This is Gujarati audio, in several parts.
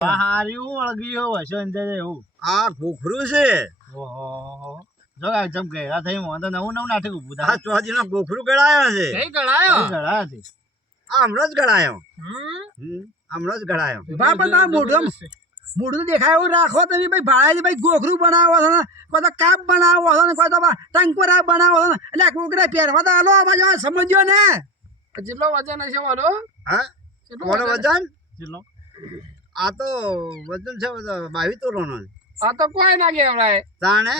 હાર્યું વળગ્યું હશે અંદર એવું. આ ગોખરું છે. ઓહો જો આ જમ ગયેલા થઈ મોં તો નવું નવું નાટક ઊભું થાય. આ ચોધીનો ગોખરું ગળાયો છે. કઈ ગળાયો ગળા છે. આ હમણાં જ ગળાયો. હમણાં જ ગળાયો. બાપા મોઢું દેખાય એવું રાખો તમે ભાઈ ભાડે ભાઈ ગોખરું બનાવો છો ને કોઈ તો કાપ બનાવો છો ને કોઈ તો ટંકોરા બનાવો છો ને એટલે કોકરા પહેરવા તો હાલો આમાં સમજો ને જેટલો વજન હશે વાલો હા કોનો વજન? ચલો આ તો વજન છે 22 તોલાનો. આ તો કોઈ ના કહેવાય તાણે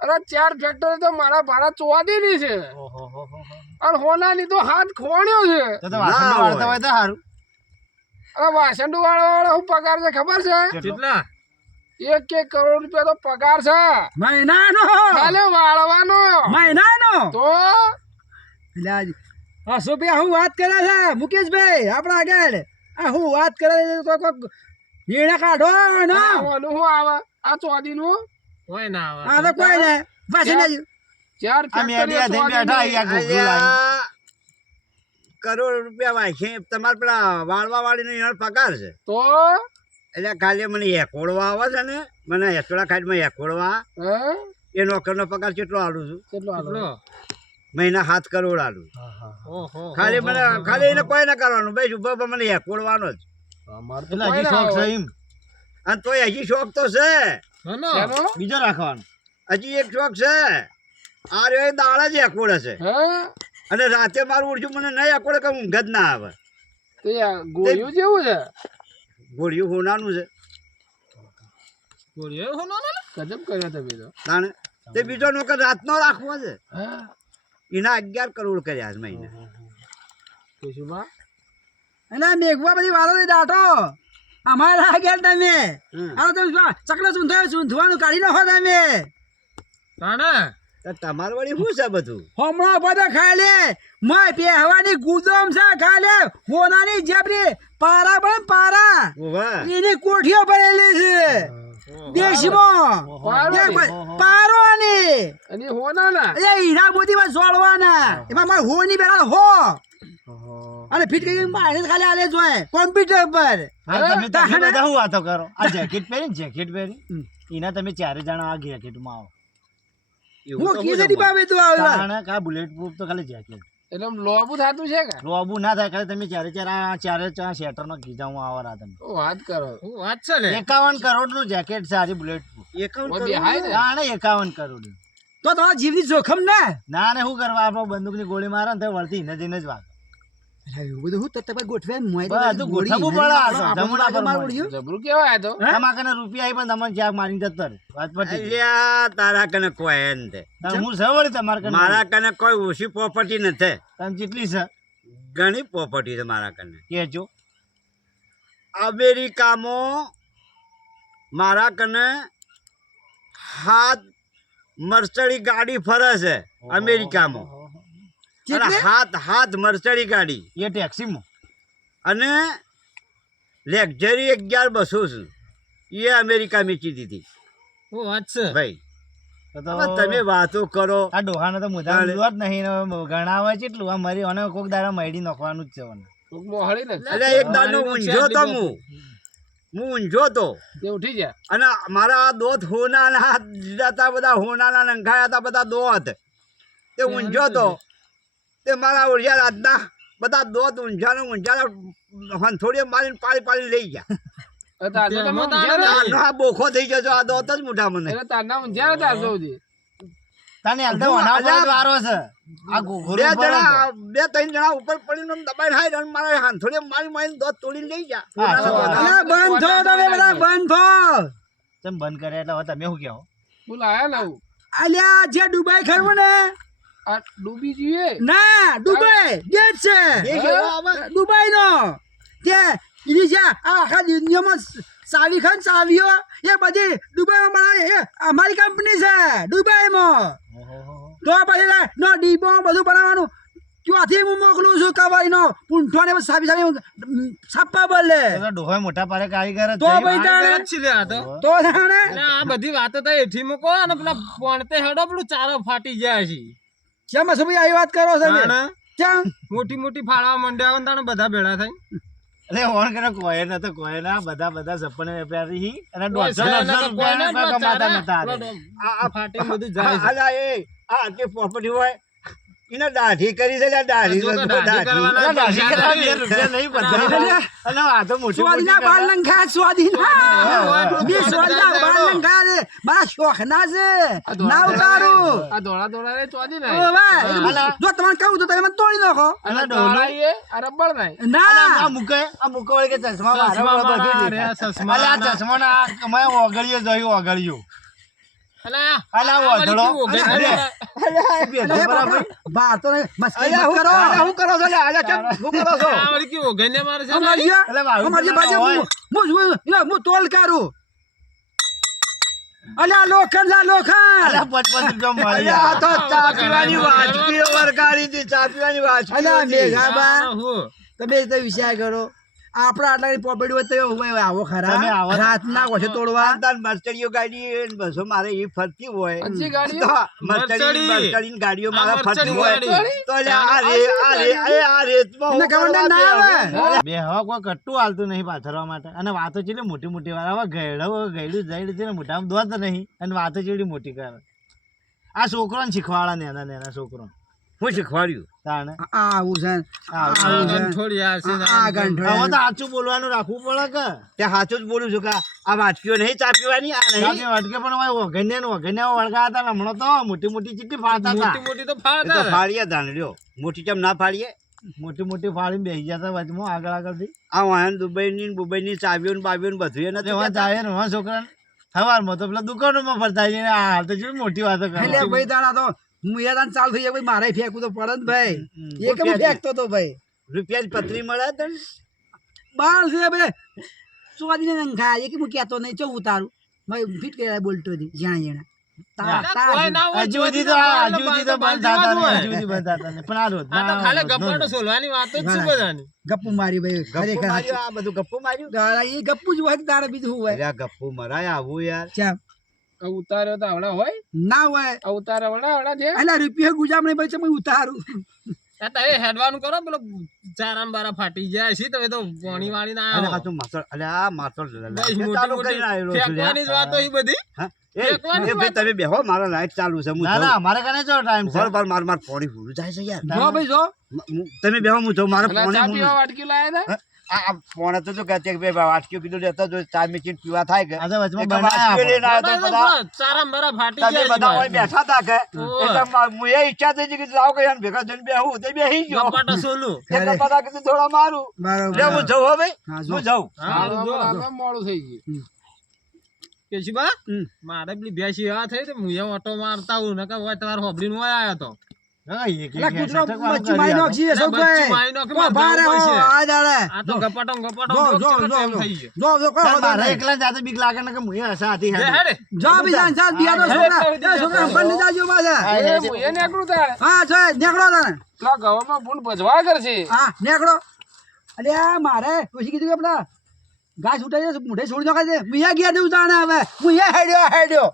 અરે 4 ફેક્ટરી તો મારા ભાડા ચોવાદેલી છે ઓહો અને હોનાની તો હાથ ખોણ્યો છે. તો વાસણ વાળતા હોય તો સારું. અરે વાસણ વાળો શું પગાર છે ખબર છે? કેટલા? 1 કરોડ રૂપિયા તો પગાર છે મહિનાનો ખાલી વાળવાનો. મહિનાનો તો હા સોપિયા હું વાત કરે છે મુકેશભાઈ આપણા આગળ આ હું વાત કરે તો કોક નિર્ણય કાઢો ને ઓનું શું આવે આ ચોદીનું કોઈ ના આવે. આ તો કોઈ ને પાછી ને 4 આ મેડિયા થઈ બેઠા અહીંયા ગોખરું લાવીને. અલ્યા, કરોડ રૂપિયા વાંચે તમારે પેલા વાળવા વાળીનો એનો પગાર છે. તો એટલે ખાલી મને એકોડવા આવે છે ને મને એસોડા ખાઈમાં એકોડવા એ નોકરનો પગાર કેટલો આલું છું? કેટલો આલો? મહિના 7 કરોડ આલું. ખાલી મને ખાલી એને કોઈ ના કરવાનું ભાઈ ઉભા મને એકોડવાનો જ. એટલે હજી શોખ છે એમ. અને તોય હજી શોખ તો છે. શેનો? બીજો રાખવાનો. હજી એક શોખ છે. આ રહ્યો એ દાડા જ એકોડે છે અને રાતે મારું ઉડ્યું મને નહીં એકોડે કે ઊંઘ જ ના આવે. તે ગોળિયું જેવું છે. ગોળિયું હોનાનું છે. ગજબ કર્યો તમે તો. તાણે તે બીજો નોકર રાતનો રાખવો છે. એના 11 કરોડ કર્યા છે મહિને. કેશુભા અને મેઘવા બધી વાળો દાટો અમારે આગળ તમે આ તમે ચકલો ચૂંધવાનું કાઢી નાખો તમે તો તમારે વળી શું છે બધું? હમણાં બધા ખાઈ લે મય પહેવાની ગુદમ છે ખાઈ લે હોનાની જેબરી પારા પણ પારા ઓવા એની કોઠીઓ ભરેલી છે દેશમાં પારવાની અને હોના ના એ હીરા મોતી માં જોડવાના એમાં મારે હો ની બેરા હો અને ફિટ કરી મારે ખાલી આલે જોય કોમ્પ્યુટર પર તમે બધા શું વાતો કરો? આ જેકેટ પહેરી એના તમે 4 જણા આ જેકેટમાં આવો. હું કીધેલી બાબે તું આવે તાણે કા બુલેટ પ્રૂફ તો ખાલી જેકેટ. એટલે લોબુ થાતું છે કે રોબુ ના થાય ખાલી તમે 4 શેટર નો કીધા આવા તમે વાત કરો. વાત છે ને 51 કરોડ નું જેકેટ છે આજે બુલેટ પ્રૂફ. 51 બેહાય ને તાણે 51 કરોડ. તો તમારા જીવની જોખમ ને ના ને શું કરવા આપણો બંદૂક ની ગોળી મારે ને તો વળતી એને જઈને જ વાત. એવું બધું હું તત્તા ગોઠવે બધું ગોઠવવું પડે આ તો. જમણા પર મળ્યું. જબરું કેવાય તો તમારા કને રૂપિયા આવી પણ તમને જ્યાં મારી જતો રહે. વાત પતી. અલ્યા તારા કને કોઈ હે નથી. તારે હું છે વળી તમારા કને. મારા કને કોઈ ઓછી પ્રોપર્ટી નથી. તમે કેટલી છે ઘણી પ્રોપર્ટી છે મારા કને. કેજો. અમેરિકામાં મારા કને 7 મર્સડી ગાડી ફરે છે અમેરિકામાં. અને 7 મર્સડી ગાડી એ ટેક્સીમાં અને લક્ઝરી 11,200 છે એ અમેરિકા વેચી દીધી. વાત છે ભાઈ તો હવે તમે વાતો કરો. આ ડોહાને તો મુદ્દા જ નહીં ગણાવે કેટલું આ મરી અને કોક દાડા મળી નાખવાનું જ છે મને. મોહળી ને એટલે એક દાડો ઊંઝો તો હું ઊંઝો તો તે ઉઠી જાય અને મારા દોત હોનાના હતા બધા હોનાના નંખાયા હતા બધા દોત તે ઊંઝો તો તે મારા ઉર્જા રાતના બધા દોત ઊંઝાના હંથોડીએ મારીને પાડી લઈ ગયા. આ બોખો થઈ ગયો આ દોત જ મોટા મને. તને અંદર વનાવવાનો જ વારો છે. આ ઘોઘરો પડે છે. 2-3 જણા ઉપર પડીને દબાઈને હાય અને મારા હંથોડીએ મારીને દોત તોડીને લઈ ગયા. બંધ થો તમે બધા બંધ થો તમે બંધ કરે એટલે હવે તમે શું કહો? બોલાયા લઉં અલ્યા જે દુબઈ ખરવું ને આ ડૂબી જઈએ ના દુબઈ દેશ છે દુબઈ નો તે એની જે આખા દુનિયામાં ચાવી ખાન ચાવીઓ એ બધી દુબઈમાં બનાવે એ અમારી કંપની છે દુબઈમાં. તો પછી નો ડીપો બધું બનાવવાનું ત્યાંથી હું મોકલું છું કવાઈ નો પૂંઠો ને સાવી છાપા બોલે ડોહા મોટા પારે કારીગર જ તો છે. ભાઈ તો આ બધી વાતો તો એઠી મૂકો અને પેલા પોણતે હેડો પેલું ચારો ફાટી જાય છે. કેમ ભાઈ આવી વાત કરો છો કેમ મોટી મોટી ફાળવા માંડ્યા બધા ભેળા થાય અરે ઓણ કરે કોઈ નતો કોઈ ના બધા સપને વેપારી હી અને કોઈ 150 કોઈ ના રૂપિયા કમાતા નતા આ ફાટી બધું જાય છે. અલા એ આ આટલી પ્રોપર્ટી હોય એને દાઢી કરી છે દાઢી જો કે દાઢી કરવાના અરે દાઢી કરવા પૈસા 2 રૂપિયા નહીં બધા અને આ તો મોટી સ્વાદીના બાલ લંઘા સ્વાદીના બે સ્વાદીના બાલ લંઘા રે મારા શોખ ના છે ના ઉતારું આ દોડા રે ચોદી ઓ નહીં ભાઈ જો તમને કહું તો તમે મને તોડી નાખો અને ડોલું એ આ રબર નહીં ના આ મુકે વળી કે ચશ્મા ચશ્મા મારા મારા બધું રે, દેખાય. ચશ્મા અલે આ ના. ચશ્મા ના મેં ઓગળ્યો જોયું ઓગળ્યું અલા અલા આ વળી વધડો. કેવું ઓગળી અરે. ગયું? અરે બાપા, બહાર તો મસ્તી અલ્યા મત કરો હું કરો છો લે અલ્યા કેમ શું કરો છો આ વળી કેવું ઓગળીને મારે છે ને? અમારી અલે મારું અમારી તો બાજુ હોય. હું તોલ કાઢું અલ્યા લોખંડ લા લોખંડ અલે 55 રૂપિયા મળી અલ્યા આ તો ચા પીવાની વાટકીઓ વરગાડી હતી ચા પીવાની વાટકીઓ અલ્યા હતી. મેઘાબા આ હું તમે તો વિચાર કરો આપણા આટલાની પ્રોપર્ટી હોય તો હવે આવો તમે ખરા આવો. રાતના કોશે તોડવા તાન મર્ચડીઓ ગાડી ને બસો મારે એ ફરતી હોય હજી ગાડીઓ? તો મર્ચડી. મર્ચડીની ગાડીઓ આ મારા મર્ચડી ફરતી હોય ગાડી. તો અલ્યા આ રેતમાં એને હું ખબર કરવા ના આવે. બે? બે હવે કોઈ કટ્ટું હાલતું નહીં પાથરવા માટે અને વાતો ચેટલી મોટી મોટી વાર હવે ગયડું જઈડું છે ને મોટામાં દોત નહીં અને વાતો ચેટલી મોટી કરે આ છોકરોને શીખવાડા નેના છોકરો હું શીખવાડ્યું તાણે આવું છે આવું આ આવું છે. ગંઠોડી આ છે ને આ આ ગંઠોડી. હવે તો સાચું બોલવાનું રાખવું પડે કે તે સાચું જ બોલું છું કે આ વાટકીઓ નહીં ચા પીવાની આ નહીં સાચી વટકે પણ હોય વઘન્યા વળગા હતા ને હમણાં તો મોટી મોટી ચીટી ફાળતા હતા મોટી મોટી તો એ તો ફાળતા ફાડીએ દાણ લ્યો મોટી ચમ ના ફાડીએ મોટી ફાળીને બેસી જતા વચમાં આગળથી આ વાહન દુબઈની ચાવીઓ ને બાવીઓ ને બધું એ નથી એવા કહેતા? જાય ને છોકરા સવારમાં તો પેલા દુકાનોમાં ફરતા જઈને આ હાલ તો જેવી મોટી વાતો એટલે કરે ભાઈ તારા તો મુયાદાન ચાલુ થઈ જાય ભાઈ મારે ફેંકવું તો પડે ને ભાઈ હમ. એ કેમ ફેંકતો તો ભાઈ રૂપિયાની પતરી મળે તને બાર છે ભાઈ સ્વાદીને નંખા એ કે હું કહેતો નહીં ચો ઉતારું ભાઈ ફીટ કર્યા બોલતો હતી જાણે કોઈ ના હોય હજુ સુધી તો હજુ સુધી તો બંધ થતા નહીં, હજુ સુધી બંધ થતા નહીં. પણ આ રોજ આ તો ખાલી ગપ્પાટો સોલવાની વાતો જ શું બધાની ગપ્પુ મારી ભાઈ ગપ્પુ ખરેખર માર્યું આ બધું ગપ્પુ માર્યું ગાળા એ ગપ્પુ જ હોય કે તારે બીજું શું હોય અલ્યા ગપ્પુ મરાય આવું યાર ચા આ ઉતાર્યો તો આવડા હોય ના હોય આ ઉતારે આવડા છે એટલે રૂપિયો ગુજામ નહીં ભાઈ છે હું ઉતારું આ તો એ હેડવાનું કરો પેલો ચારામ બારા ફાટી જાય છે તમે તો પાણી વાળી ના અલ્યા આવો આ તો માથળ અલ્યા આ માથળ બસ ચાલુ મોટી કરીને મોટી આવેલો છું ફેંકવાની જ વાતો ઈ બધી હા? એ ફેંકવાની ભાઈ તમે બેહો મારા લાઈટ ચાલુ છે હું ના ના અમારે કને જો ટાઈમ છે જાઉં માર પોણી પૂરું જાય છે યાર જો ભાઈ જો તમે બેહો હું જાઉં મારે ચા પોણી પીવા વાટકી લાયા હતા આ પોણે તો જો કહેતી કે ભાઈ વાટકીઓ કીધું લેતા જો ચા મીઠી પીવા થાય કે આ તો વચમાં એક તો બનાયા વાટકીઓ લઈને આવ્યો તો બધા ચારામ બારા ફાટી તમે જાય બધા હોય બેઠા હતા કે ઓય. એટલે હું એ ઈચ્છા થઈ છે કે જાવ કે યાર ભેગા જઈને બેહું તે બેહી ગયો ગપ્પાટો સોલું એટલે બધા કીધું થોડા મારું બરાબર. લે હું જઉં હો ભાઈ હા, જો. હું જાઉં હા મોડું થઈ ગયું કેશુબા મારે પેલી બેસી આ થઈ તો હું એ ઓટો મારતા હું નકર હોય તમારે હોબડી નો આયો તો હા, એક એટલે એક કૂતરો હેઠળ વાળું મચ્છી મારી કરી નાખી એટલે સૌભાઈ. બચ્ચું મારી નાખી, ઓ, મારે ભારે જવું હો, પડશે. આ દાડે. આ તો ગપાટો ગપાટો જો, જોક જો, ચેટલો જો, ટાઈમ જો. થઈ ગયો. જો, જો, કોઈ મારે વાંધો નહીં. એકલા જાતે બીક લાગે ને કે હું એ સાથી લે હેડે. હેડે. જો બીજા ને સાથ બીજા તો છોકરા એ છોકરા બંને જાજો પાછા. એ નેકળું તારે. હા જો નેકળો તને પેલા ગવામાં ભૂંડ ભજવા કરશે. હા નેકળો અરે આ મારે પછી કીધું કે પેલા ઘાસ ઉઠાઈ મોઢે છોડી નાખે છે હું ગયા દેવું તાણે હવે હું હેડ્યો